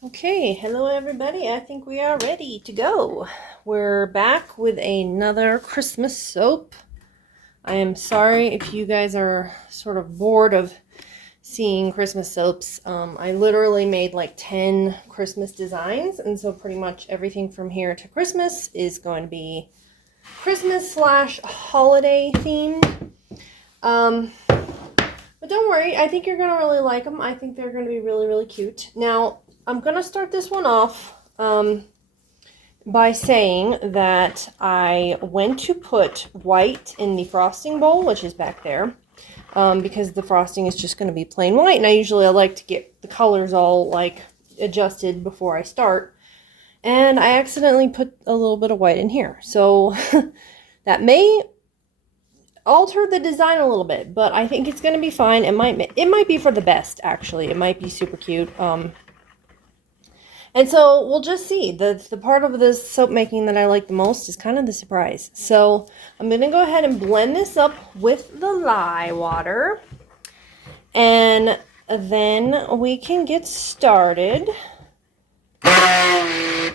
Okay, hello everybody. I think we are ready to go. We're back with another Christmas soap. I am sorry if you guys are sort of bored of seeing Christmas soaps. I literally made like 10 Christmas designs, and so pretty much everything from here to Christmas is going to be Christmas / holiday themed. But don't worry, I think you're going to really like them. I think they're going to be really, really cute. Now, I'm going to start this one off by saying that I went to put white in the frosting bowl, which is back there, because the frosting is just going to be plain white. And I like to get the colors all like adjusted before I start. And I accidentally put a little bit of white in here. So that may alter the design a little bit, but I think it's going to be fine. It might be for the best, actually. It might be super cute. And so we'll just see. The part of this soap making that I like the most is kind of the surprise. So I'm going to go ahead and blend this up with the lye water. And then we can get started. The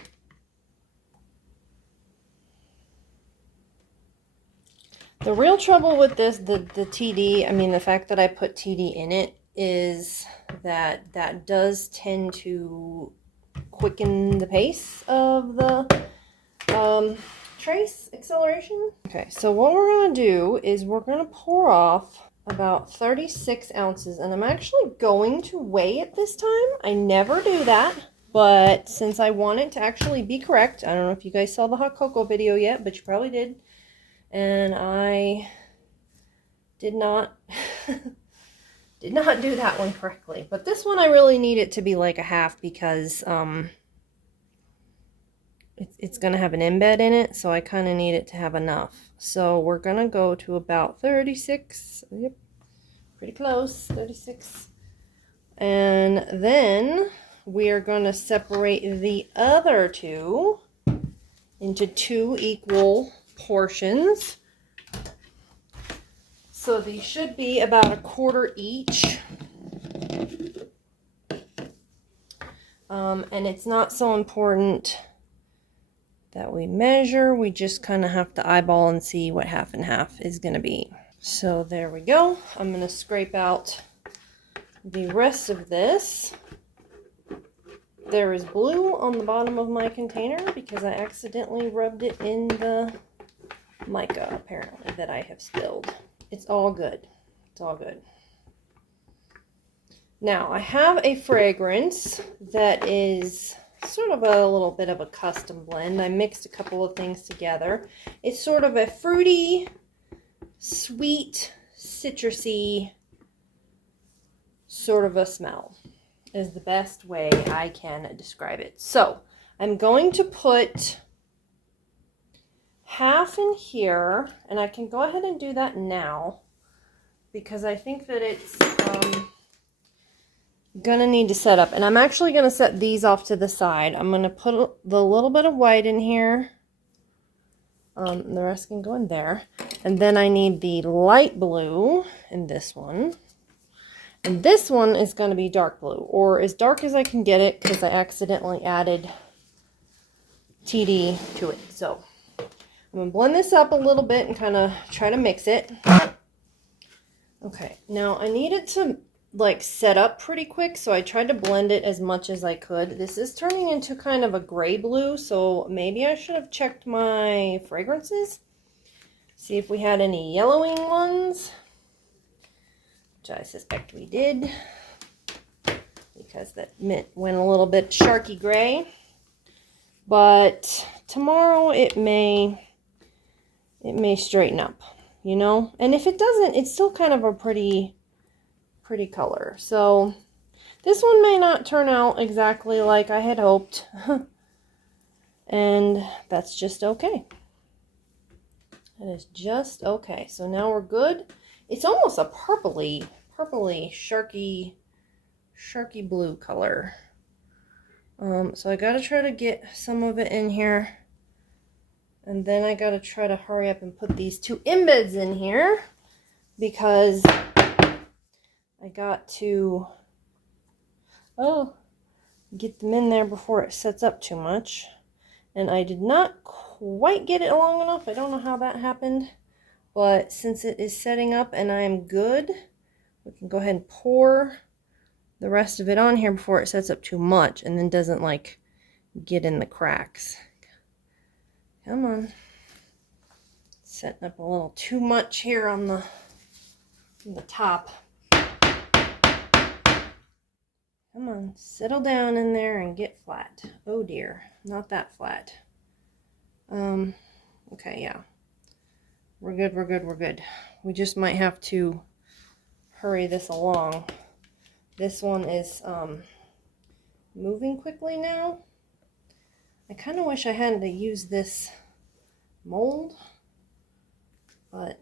real trouble with this, the TD, the fact that I put TD in it, is that does tend to quicken the pace of the trace acceleration. Okay, so what we're going to do is we're going to pour off about 36 ounces, and I'm actually going to weigh it this time. I never do that, but since I want it to actually be correct, I don't know if you guys saw the hot cocoa video yet, but you probably did, and I did not did not do that one correctly. But this one I really need it to be like a half, because it's going to have an embed in it, so I kind of need it to have enough. So we're going to go to about 36. Yep, pretty close, 36. And then we are going to separate the other two into 2 equal portions. So these should be about 1/4 each. And it's not so important that we measure. We just kind of have to eyeball and see what half and half is going to be. So there we go. I'm going to scrape out the rest of this. There is blue on the bottom of my container because I accidentally rubbed it in the mica, apparently, that I have spilled. It's all good. It's all good. Now, I have a fragrance that is sort of a little bit of a custom blend. I mixed a couple of things together. It's sort of a fruity, sweet, citrusy sort of a smell, is the best way I can describe it. So I'm going to put half in here, and I can go ahead and do that now because I think that it's gonna need to set up. And I'm actually gonna set these off to the side. I'm gonna put the little bit of white in here. The rest can go in there. And then I need the light blue in this one. And this one is going to be dark blue, or as dark as I can get it, because I accidentally added TD to it. So I'm going to blend this up a little bit and kind of try to mix it. Okay, now I need it to like set up pretty quick, so I tried to blend it as much as I could. This is turning into kind of a gray blue, so maybe I should have checked my fragrances. See if we had any yellowing ones, which I suspect we did, because that mint went a little bit sharky gray. But tomorrow it may straighten up, you know? And if it doesn't, it's still kind of a pretty color. So this one may not turn out exactly like I had hoped. And that's just okay. That is just okay. So now we're good. It's almost a purpley sharky blue color. So I gotta try to get some of it in here, and then I gotta try to hurry up and put these 2 embeds in here, because I got to get them in there before it sets up too much. And I did not quite get it long enough. I don't know how that happened. But since it is setting up and I am good, we can go ahead and pour the rest of it on here before it sets up too much and then doesn't like get in the cracks. Come on. Setting up a little too much here on the top. Come on, settle down in there and get flat. Oh dear, not that flat. Okay, yeah. We're good, we're good, we're good. We just might have to hurry this along. This one is moving quickly now. I kind of wish I hadn't to use this mold, but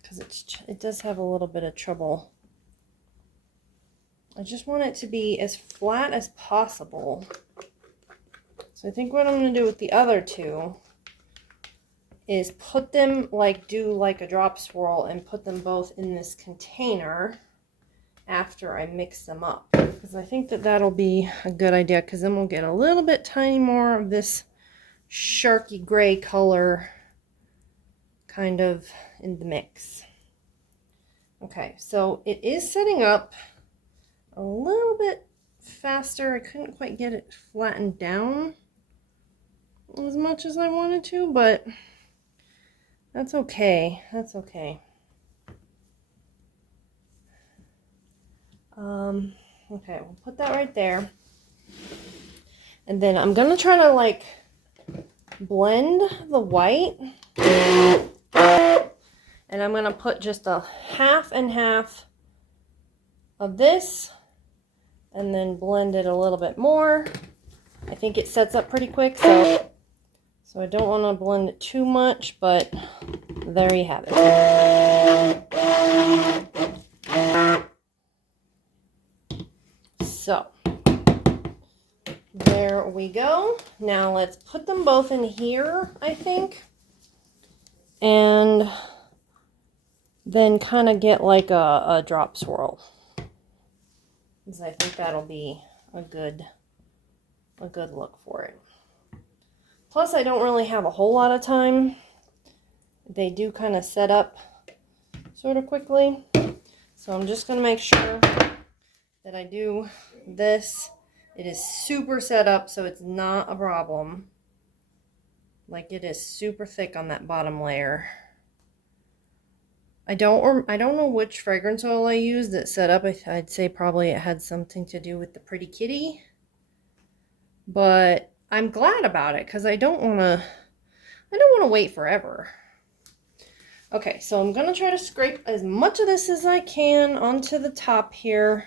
because it does have a little bit of trouble. I just want it to be as flat as possible. So I think what I'm going to do with the other two is put them do like a drop swirl and put them both in this container after I mix them up. Because I think that that'll be a good idea, because then we'll get a little bit tiny more of this sharky gray color kind of in the mix. Okay, so it is setting up a little bit faster. I couldn't quite get it flattened down as much as I wanted to, but that's okay. That's okay. Okay, we'll put that right there. And then I'm gonna try to like blend the white. And I'm gonna put just a half and half of this and then blend it a little bit more. I think it sets up pretty quick, so I don't want to blend it too much, but there you have it. So there we go. Now let's put them both in here, I think, and then kind of get like a drop swirl, because I think that'll be a good look for it. Plus, I don't really have a whole lot of time. They do kind of set up sort of quickly, so I'm just going to make sure that I do this. It is super set up, so it's not a problem. Like, it is super thick on that bottom layer. I don't know which fragrance oil I used that set up. I'd say probably it had something to do with the Pretty Kitty. But I'm glad about it, because I don't want to wait forever. Okay, so I'm going to try to scrape as much of this as I can onto the top here.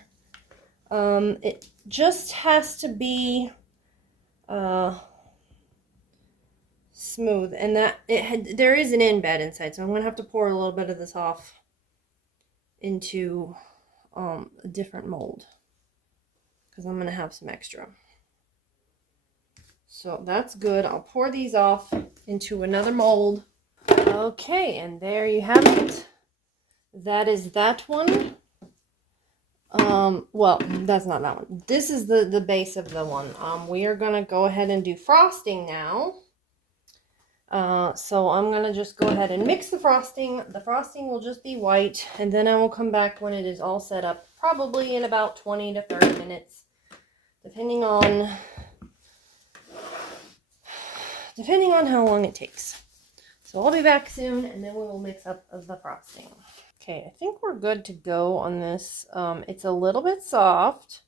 It just has to be smooth, and that there is an embed inside, so I'm going to have to pour a little bit of this off into a different mold, because I'm going to have some extra. So that's good. I'll pour these off into another mold. Okay, and there you have it. That is that one. Well, that's not that one. This is the base of the one. We are gonna go ahead and do frosting now. So I'm gonna just go ahead and mix the frosting. The frosting will just be white, and then I will come back when it is all set up, probably in about 20 to 30 minutes, depending on how long it takes. So I'll be back soon, and then we will mix up the frosting. Okay, I think we're good to go on this. It's a little bit soft,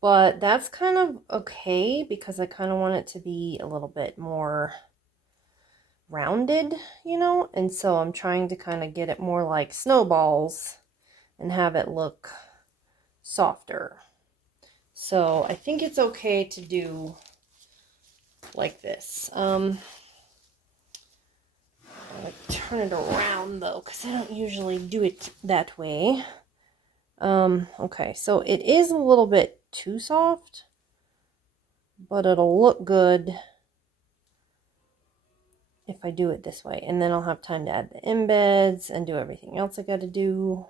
but that's kind of okay, because I kind of want it to be a little bit more rounded, you know? And so I'm trying to kind of get it more like snowballs and have it look softer. So I think it's okay to do like this. I'll turn it around though, because I don't usually do it that way. Okay, so it is a little bit too soft, but it'll look good if I do it this way. And then I'll have time to add the embeds and do everything else I got to do.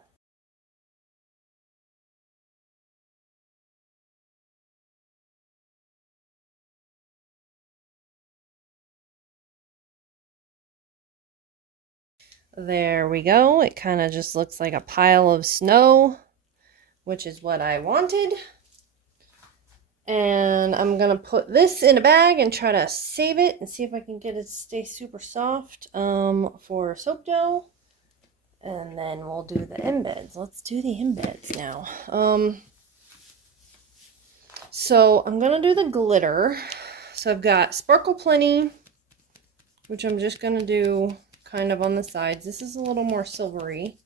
There we go. It kind of just looks like a pile of snow, which is what I wanted. And I'm gonna put this in a bag and try to save it and see if I can get it to stay super soft for soap dough. And then we'll do the embeds. Let's do the embeds now. So I'm gonna do the glitter. So I've got Sparkle Plenty, which I'm just gonna do kind of on the sides. This is a little more silvery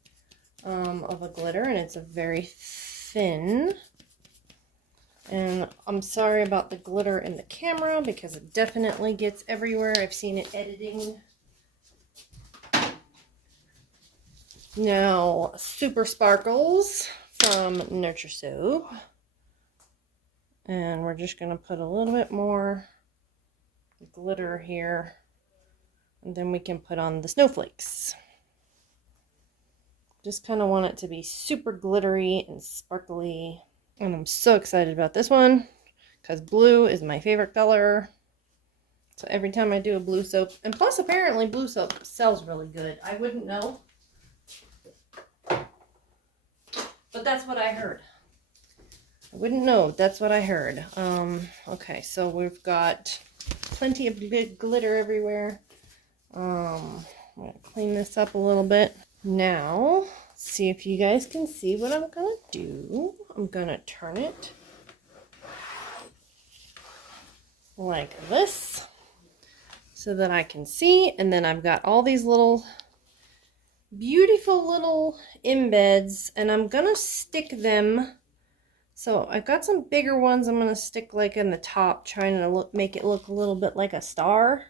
of a glitter, and it's a very thin. And I'm sorry about the glitter in the camera because it definitely gets everywhere. I've seen it editing. Now, Super Sparkles from Nurture Soap. And we're just going to put a little bit more glitter here. And then we can put on the Snowflakes. Just kind of want it to be super glittery and sparkly. And I'm so excited about this one because blue is my favorite color. So every time I do a blue soap, and plus apparently blue soap sells really good. I wouldn't know, but that's what I heard. I wouldn't know, that's what I heard. Okay, so we've got plenty of glitter everywhere. I'm gonna clean this up a little bit. Now, see if you guys can see what I'm gonna do. I'm gonna turn it like this so that I can see, and then I've got all these little beautiful little embeds, and I'm gonna stick them. So I've got some bigger ones I'm gonna stick like in the top, trying to make it look a little bit like a star,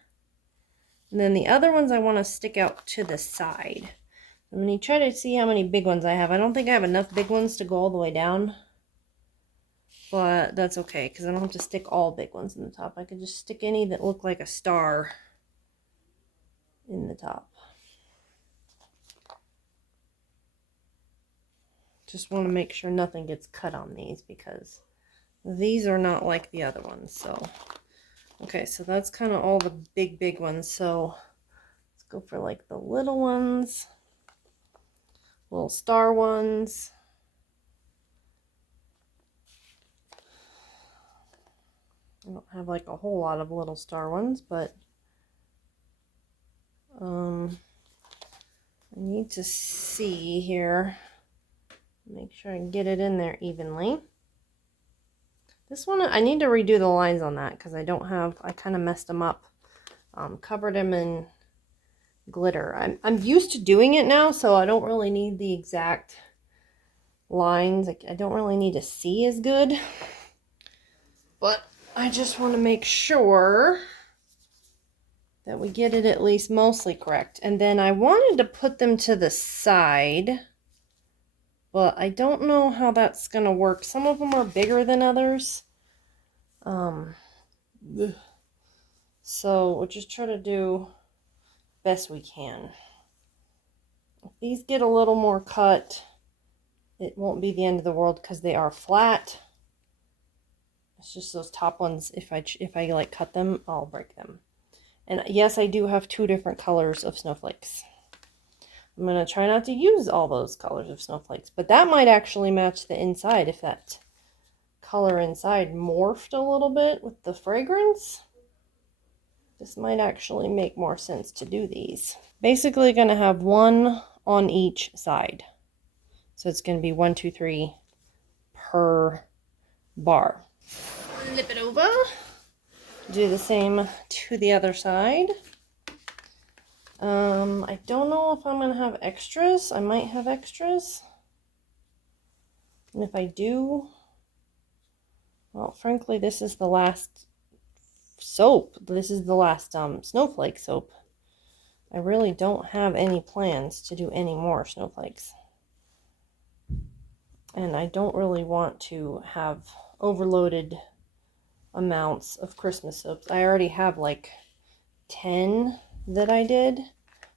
and then the other ones I want to stick out to the side. I'm going to try to see how many big ones I have. I don't think I have enough big ones to go all the way down. But that's okay, because I don't have to stick all big ones in the top. I could just stick any that look like a star in the top. Just want to make sure nothing gets cut on these, because these are not like the other ones. So, okay, so that's kind of all the big ones. So let's go for like the little ones. Little star ones. I don't have like a whole lot of little star ones, but I need to see here. Make sure I get it in there evenly. This one, I need to redo the lines on that because I kind of messed them up. Covered them in glitter. I'm used to doing it now, so I don't really need the exact lines. I don't really need to see as good, but I just want to make sure that we get it at least mostly correct. And then I wanted to put them to the side, but I don't know how that's gonna work. Some of them are bigger than others, so we'll just try to do best we can. If these get a little more cut, it won't be the end of the world because they are flat. It's just those top ones, if I like cut them, I'll break them. And yes, I do have 2 different colors of snowflakes. I'm going to try not to use all those colors of snowflakes, but that might actually match the inside if that color inside morphed a little bit with the fragrance. This might actually make more sense to do these. Basically going to have 1 on each side. So it's going to be 1, 2, 3 per bar. Flip it over. Do the same to the other side. I don't know if I'm going to have extras. I might have extras. And if I do, well, frankly, this is the last soap. This is the last snowflake soap. I really don't have any plans to do any more snowflakes. And I don't really want to have overloaded amounts of Christmas soaps. I already have like 10 that I did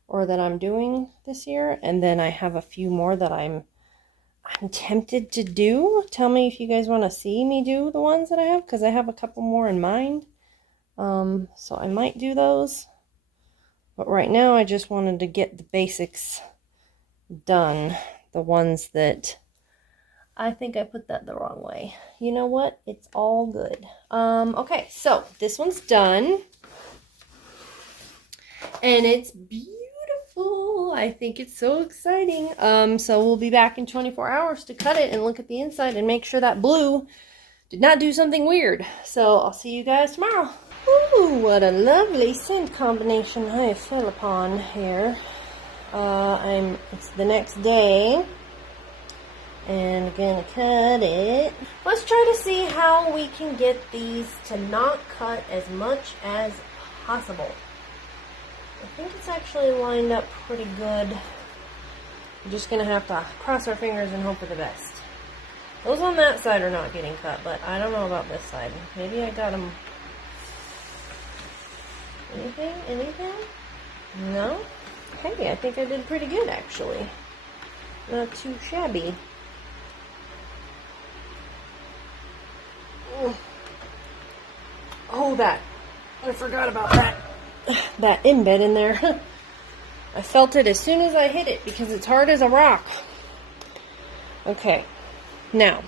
or that I'm doing this year, and then I have a few more that I'm tempted to do. Tell me if you guys want to see me do the ones that I have, because I have a couple more in mind. So I might do those. But right now I just wanted to get the basics done. The ones that I think I put that the wrong way. You know what? It's all good. Okay, so this one's done. And it's beautiful. I think it's so exciting. So we'll be back in 24 hours to cut it and look at the inside and make sure that blue did not do something weird. So I'll see you guys tomorrow. Ooh, what a lovely scent combination I fell upon here. It's the next day. And I'm gonna cut it. Let's try to see how we can get these to not cut as much as possible. I think it's actually lined up pretty good. We're just gonna have to cross our fingers and hope for the best. Those on that side are not getting cut, but I don't know about this side. Maybe I got them. Anything? Anything? No? Hey, I think I did pretty good actually. Not too shabby. Oh, I forgot about that embed in there. I felt it as soon as I hit it because it's hard as a rock. Okay, now.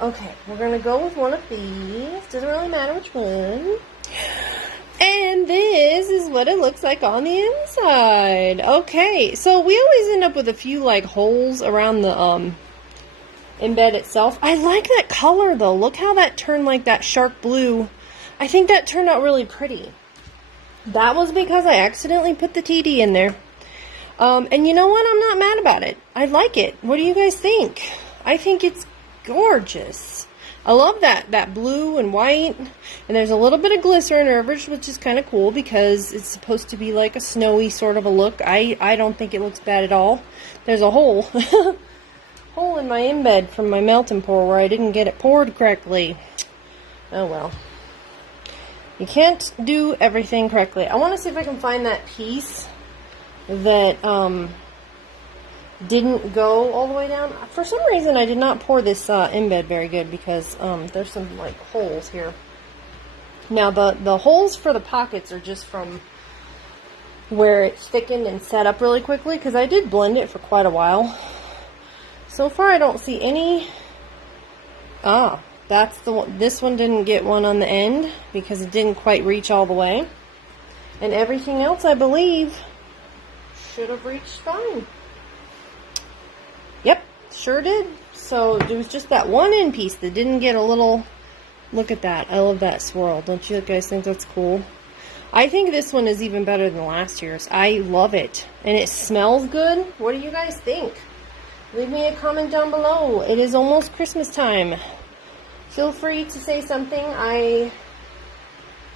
Okay, we're going to go with one of these. Doesn't really matter which one. And this is what it looks like on the inside. Okay, so we always end up with a few like holes around the embed itself. I like that color though. Look how that turned like that shark blue. I think that turned out really pretty. That was because I accidentally put the TD in there. And you know what? I'm not mad about it. I like it. What do you guys think? I think it's gorgeous. I love that blue and white. And there's a little bit of glycerin over it, which is kind of cool because it's supposed to be like a snowy sort of a look. I don't think it looks bad at all. There's a hole. Hole in my embed from my melt and pour where I didn't get it poured correctly. Oh well. You can't do everything correctly. I want to see if I can find that piece that didn't go all the way down. For some reason I did not pour this embed very good because there's some like holes here. Now the holes for the pockets are just from where it's thickened and set up really quickly because I did blend it for quite a while. So far I don't see any. That's the one. This one didn't get one on the end because it didn't quite reach all the way. And everything else I believe should have reached fine. Yep, sure did. So there was just that one end piece that didn't get a little. Look at that. I love that swirl. Don't you guys think that's cool? I think this one is even better than last year's. I love it. And it smells good. What do you guys think? Leave me a comment down below. It is almost Christmas time. Feel free to say something. I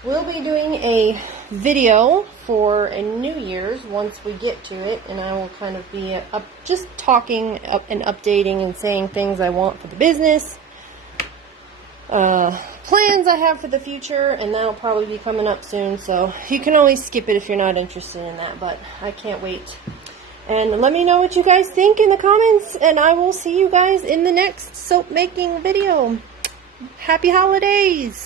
will be doing a video for a New Year's once we get to it. And I will kind of be just talking and updating and saying things I want for the business. Plans I have for the future. And that'll probably be coming up soon. So you can always skip it if you're not interested in that. But I can't wait. And let me know what you guys think in the comments, and I will see you guys in the next soap making video. Happy holidays!